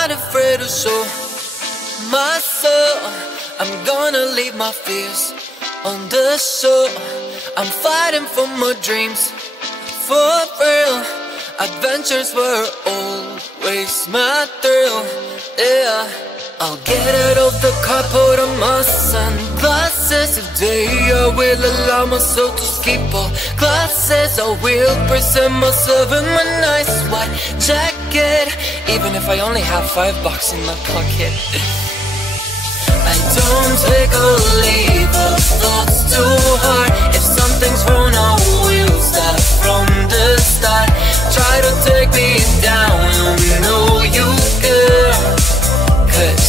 not afraid to show myself. I'm gonna leave my fears on the shore. I'm fighting for my dreams, for real. Adventures were always my thrill, yeah. I'll get out of the car, put on my sunglasses. Today I will allow myself to skip all classes. I will present myself in my nice white jacket, even if I only have $5 in my pocket. I don't take or leave the thoughts too hard. If something's wrong, I will start from the start. Try to take me down, you know you can, 'cause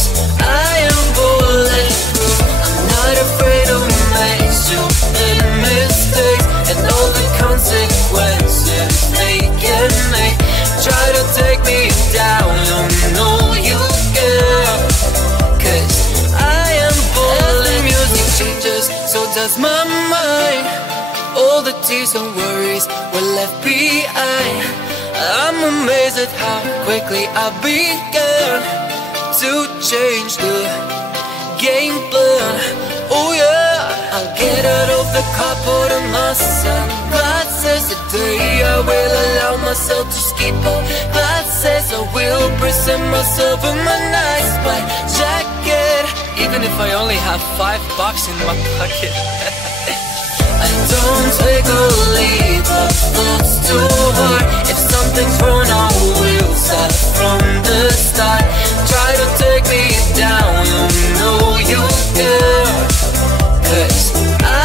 I am bulletproof. I'm not afraid to make stupid mistakes and all the consequences they can make. Try to take me down, you know you can, 'cause I am bulletproof. As the music changes, so does my mind. All the tears and worries were left behind. I'm amazed at how quickly I began to change the game plan. Oh yeah, I'll get out of the car, put on my sunglasses. Today I will allow myself to skip all classes. I will present myself in my nice white jacket, even if I only have $5 in my pocket. I don't take or leave the thoughts too hard. If something's wrong, I will start from the start. Try to take me down, you know you can, 'cause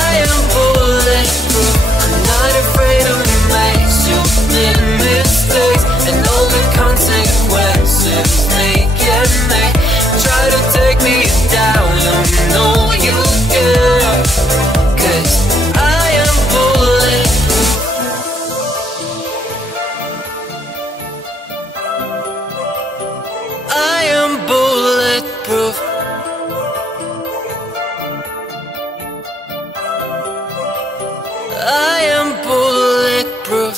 I am bulletproof. I'm not afraid to make stupid mistakes and all the consequences they can make. Try to take me down, you know you can, 'cause I am bulletproof. I am bulletproof. I am bulletproof.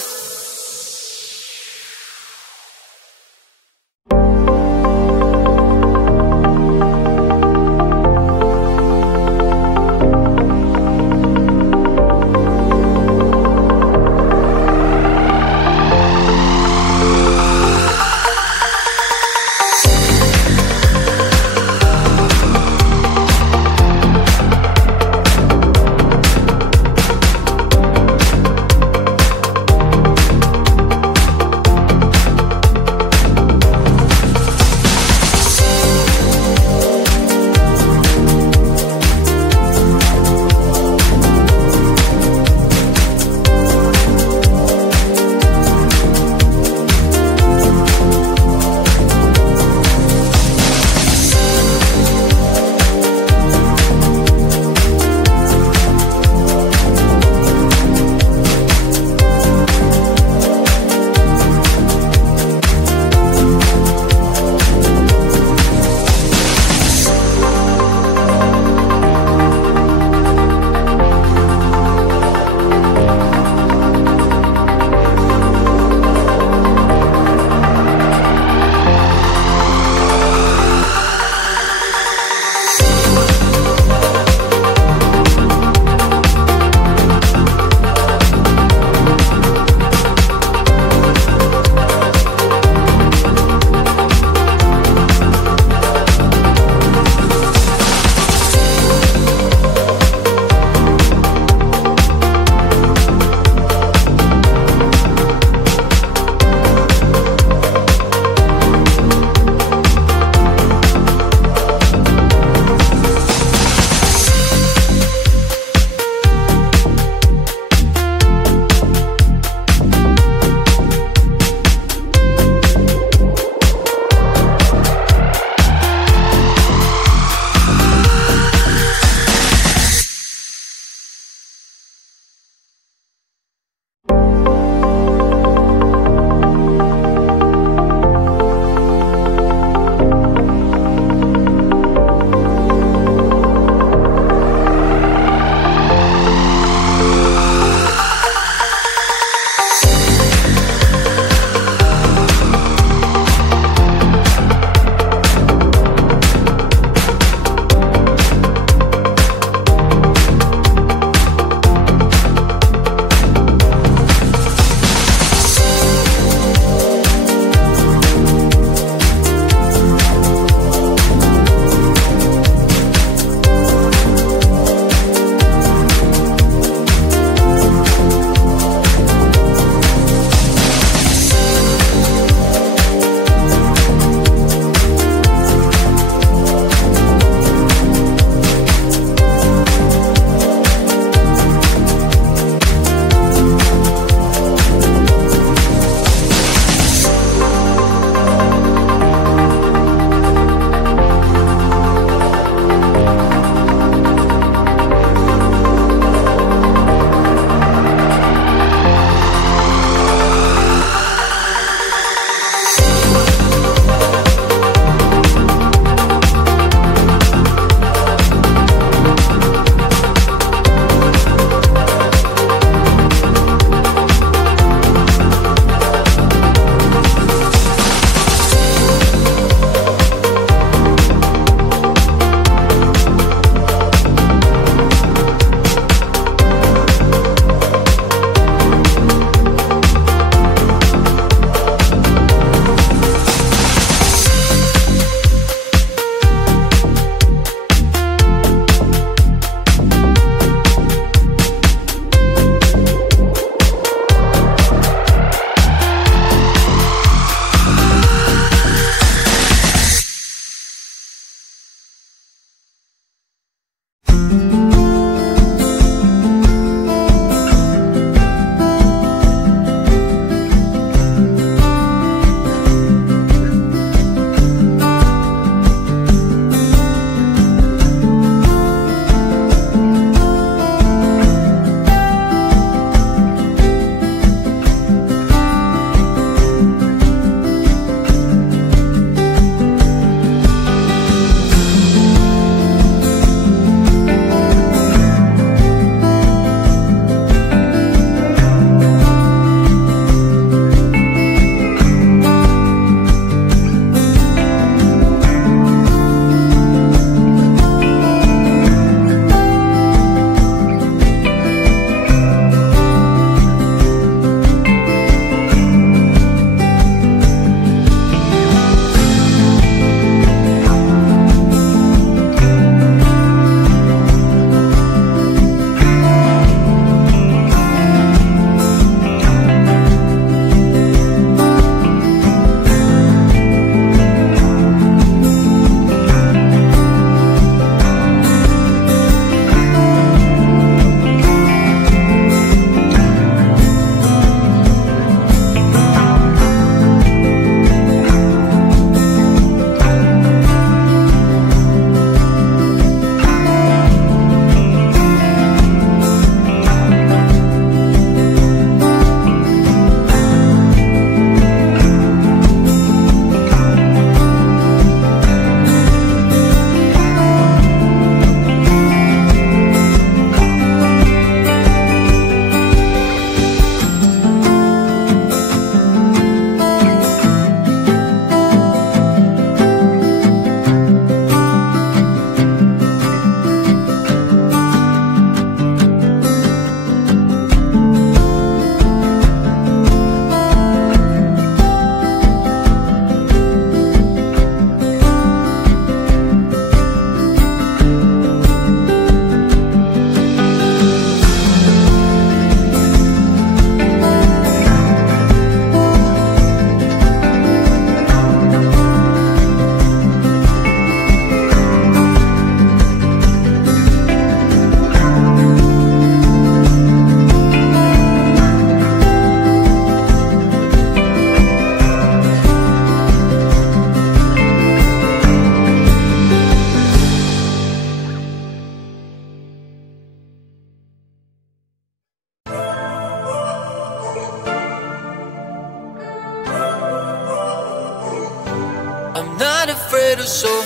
to show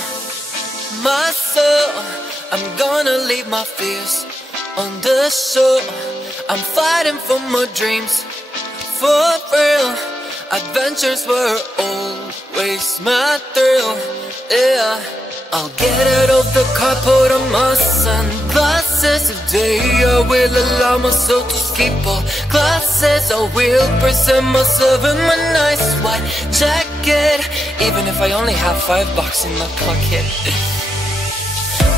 myself. I'm gonna leave my fears on the shore. I'm fighting for my dreams, for real. Adventures were always my thrill, yeah. I'll get out of the car, put on my sunglasses. Today I will allow myself to skip all classes. I will present myself in my nice white jacket, even if I only have $5 in my pocket.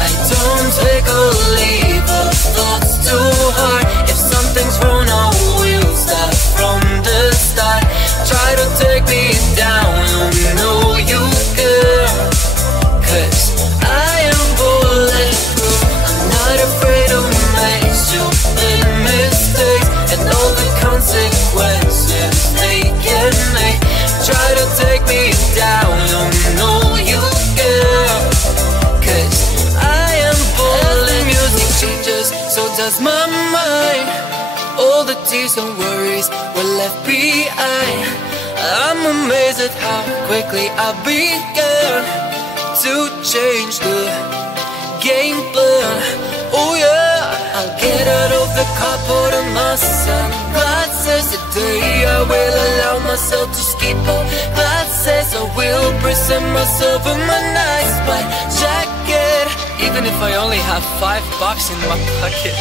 I don't take or leave the thoughts too hard. If something's wrong, I will start from the start. Try to take me down, you know you can. 'Cause I am bulletproof. I'm not afraid to make stupid mistakes and all the consequences they can make. Try to take me down, you know you can. 'Cause I am bulletproof. The music changes, so does my mind. All the tears and worries were left behind. I'm amazed at how quickly I began to change the game plan. Oh yeah, I'll get out of the car, put on my sunglasses. Today I will allow myself to skip all classes. I will present myself in my nice white jacket, even if I only have $5 in my pocket.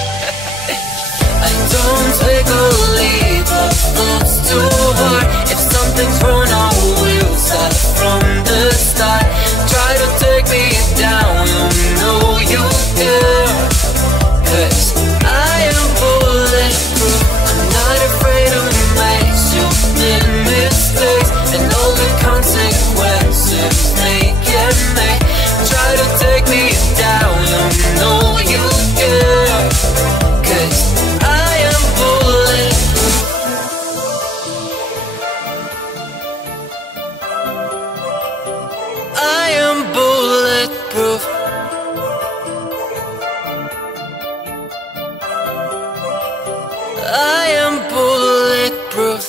I don't take or leave the thoughts too hard. If something's wrong, I will start from the start. Try to take me down, you know you can. 'Cause I am bulletproof. I'm not afraid to make stupid mistakes and all the consequences they can make. Try to take me down, you know you can. 'Cause I am bulletproof. I am bulletproof. I am bulletproof.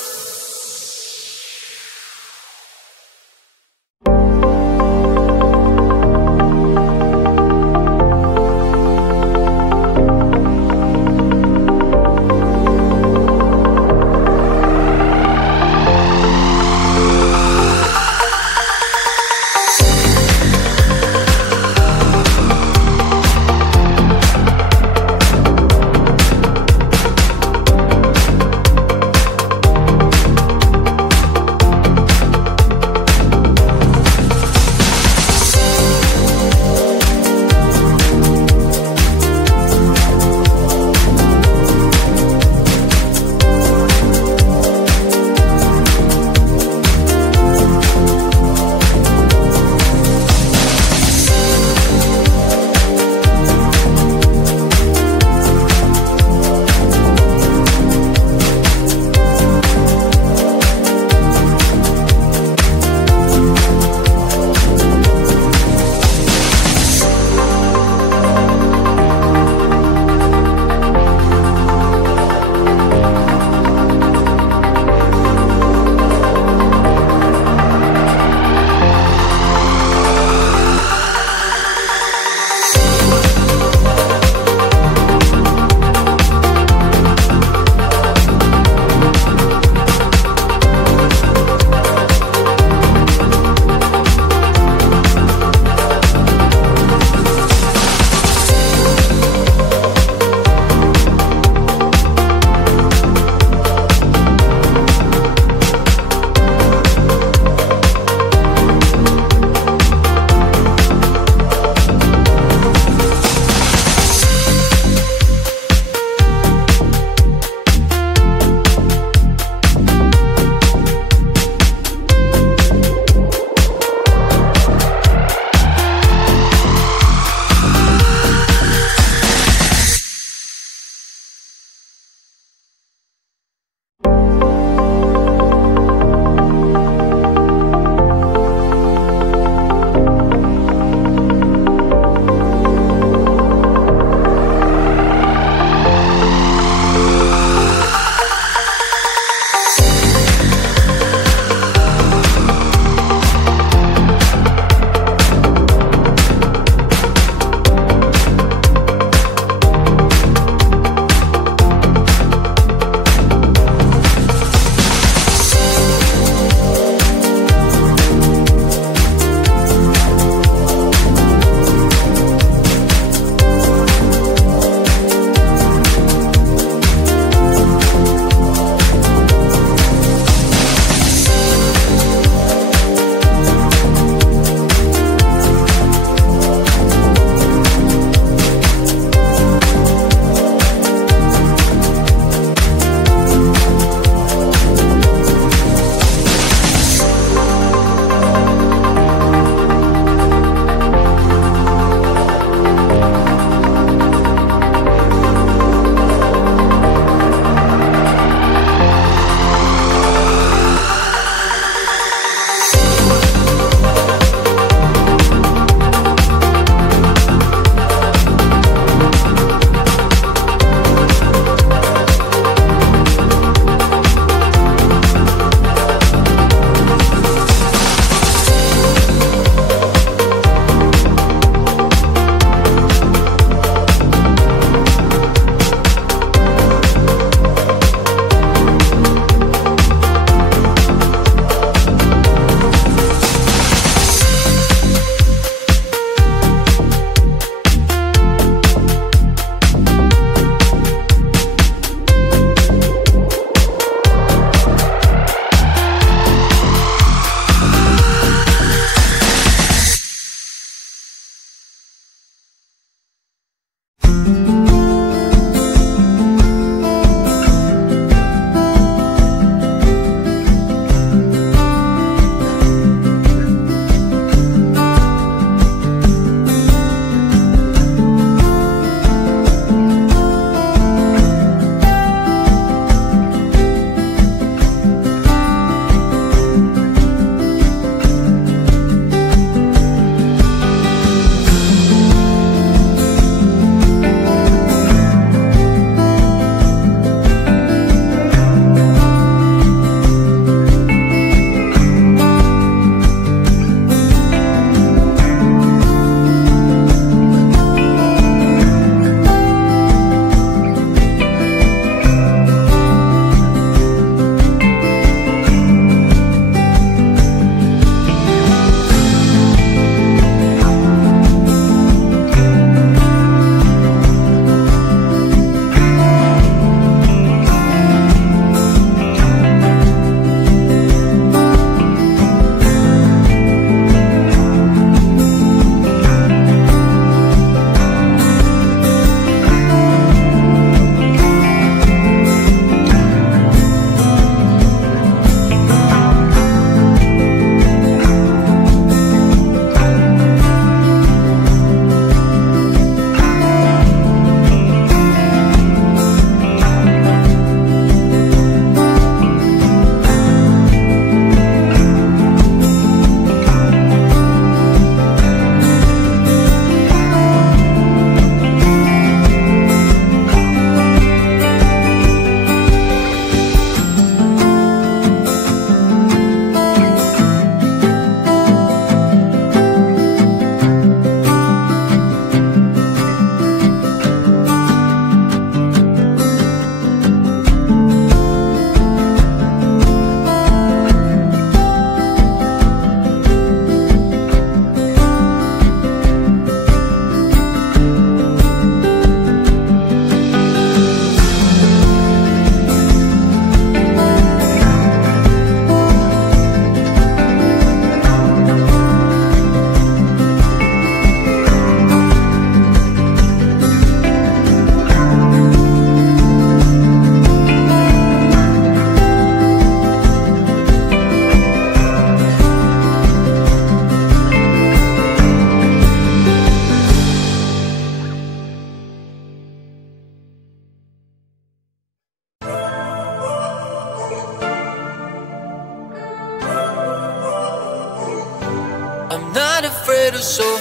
to show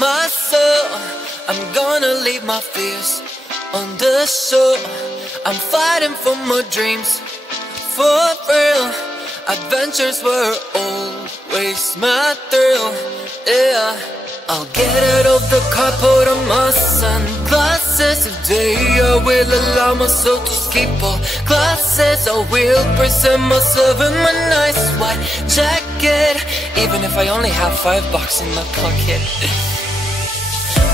myself. I'm gonna leave my fears on the shore. I'm fighting for my dreams, for real. Adventures were always my thrill, yeah. I'll get out of the car, put on my sunglasses. Today I will allow myself to skip all classes. I will present myself in my nice white jacket, even if I only have $5 in my pocket.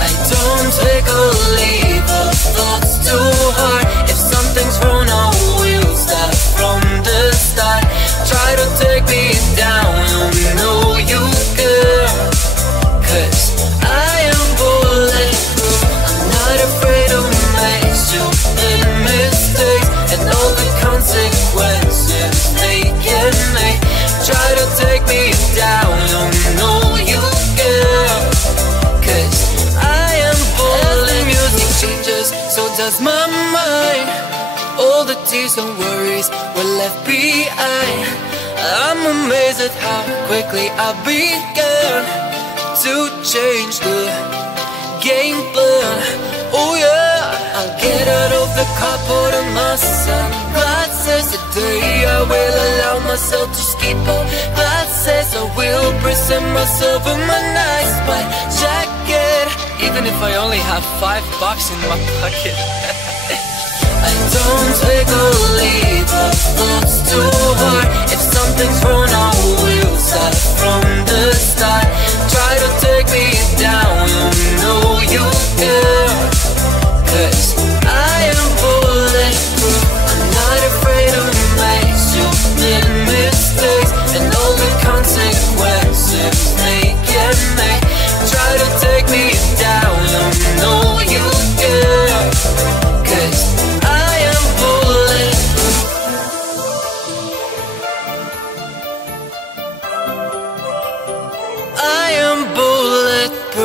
I don't take or leave the thoughts too hard. If something's wrong, I will start from the start. Try to take me down, you know you can. 'Cause I am bulletproof. I'm not afraid to make stupid mistakes and all the consequences they can make. Try to take me down, you know you can. 'Cause I am bulletproof. The music changes, so does my mind. All the tears and worries were left behind. I'm amazed at how quickly I began to change the game plan. Oh yeah, I'll get out of the car, put on my sunglasses. Today I will allow myself to skip all classes. I will present myself in my nice white jacket, even if I only have $5 in my pocket. I don't take or leave the thoughts too hard. If something's wrong, I will start from the start. Try to take me down, you know you can. 'Cause I am bulletproof. I'm not afraid to make stupid mistakes and all the consequences they can make. Try to take me down, you know you can. 'Cause I am bulletproof. I am bulletproof.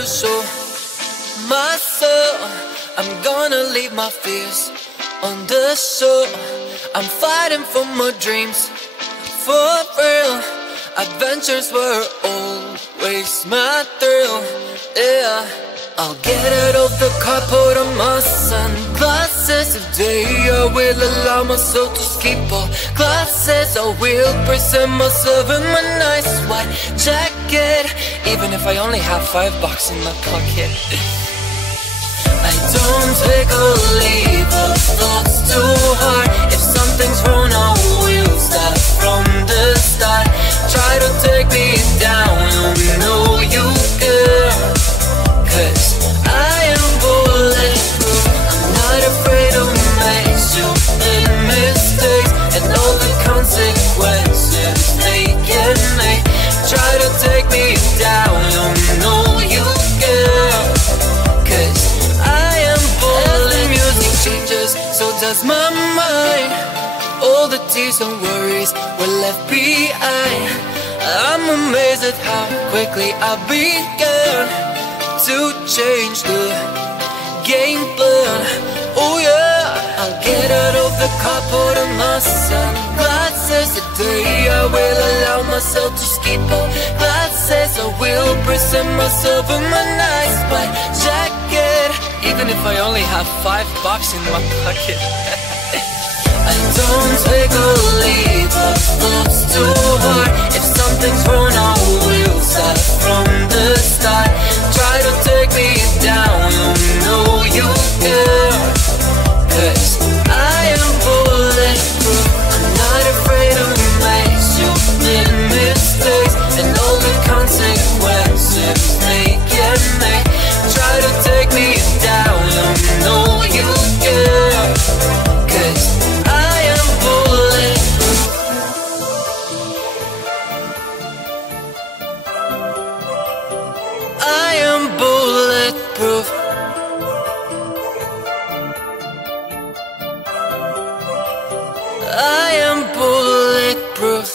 to show myself. I'm gonna leave my fears on the shore. I'm fighting for my dreams, for real. Adventures were always my thrill, yeah. I'll get out of the car, put on my sunglasses. Today I will allow myself to skip all classes. I will present myself in my nice white jacket, even if I only have $5 in my pocket. I don't take or leave the thoughts too hard. If something's wrong, I will start from the start. Try to take me down, you know you can, 'cause I am bulletproof. I'm not afraid to make stupid mistakes and all the consequences they can make. Try to take me down, you know you can, 'cause I am bulletproof. As the music changes, so does my mind. All the tears and worries were left behind. I'm amazed at how quickly I began to change the game plan. Oh yeah, I'll get out of the car, put on my sunglasses. Today I will allow myself to skip all classes. I will present myself in my nice white jacket, even if I only have $5 in my pocket. I don't take or leave the thoughts too hard. If something's wrong, I will start from the start. Try to take me down, you know you can, 'cause I am bulletproof. I'm not afraid to make stupid mistakes and all the consequences they can make. Try to take me down, you know you can, 'cause I am bulletproof. I am bulletproof. I am bulletproof.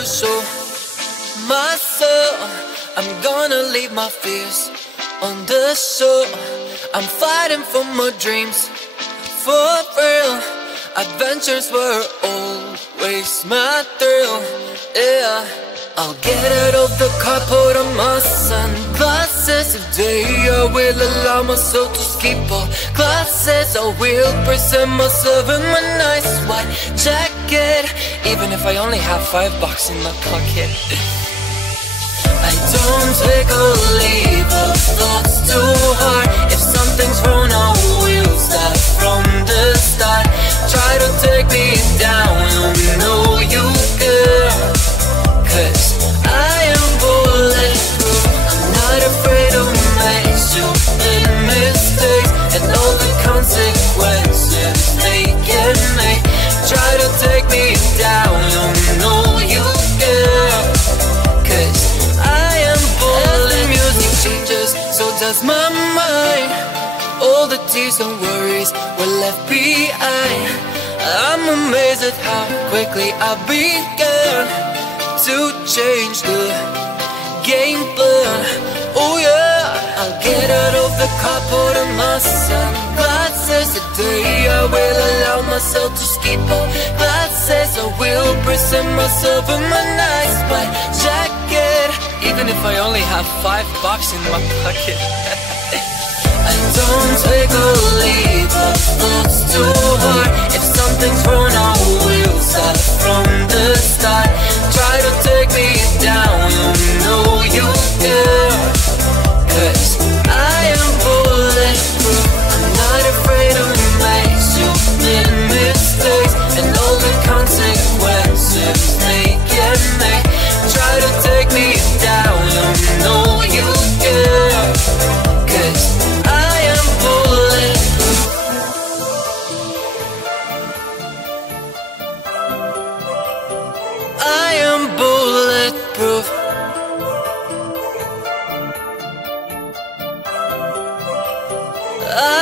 to show myself. I'm gonna leave my fears on the shore. I'm fighting for my dreams, for real. Adventures were always my thrill, yeah. I'll get out of the car, put on my sunglasses. Today I will allow myself to skip all classes. I will present myself in my nice white jacket, even if I only have $5 in my pocket. I don't take or leave the thoughts too hard. If something's wrong, I will start from the start. Try to take me down, you know you can. 'Cause I am bulletproof. I'm not afraid to make stupid mistakes, and all the consequences they can make. Try to take me down, you know you can. 'Cause I am bulletproof. As the music changes, so does my mind. All the tears and worries were left behind. I'm amazed at how quickly I began to change the game plan. Oh yeah, I'll get out of the car, put on my sunglasses. Today I will allow myself to skip all classes. I will present myself in my nice white jacket, even if I only have $5 in my pocket. I don't take or leave the thoughts too hard. If something's wrong, I will start from the start. Try to take me down, you know you can. 'Cause I am bulletproof. I'm not afraid to make stupid mistakes, and all the consequences they can make. Try to take me down, you know you can. 'Cause I am bulletproof. I am bulletproof. I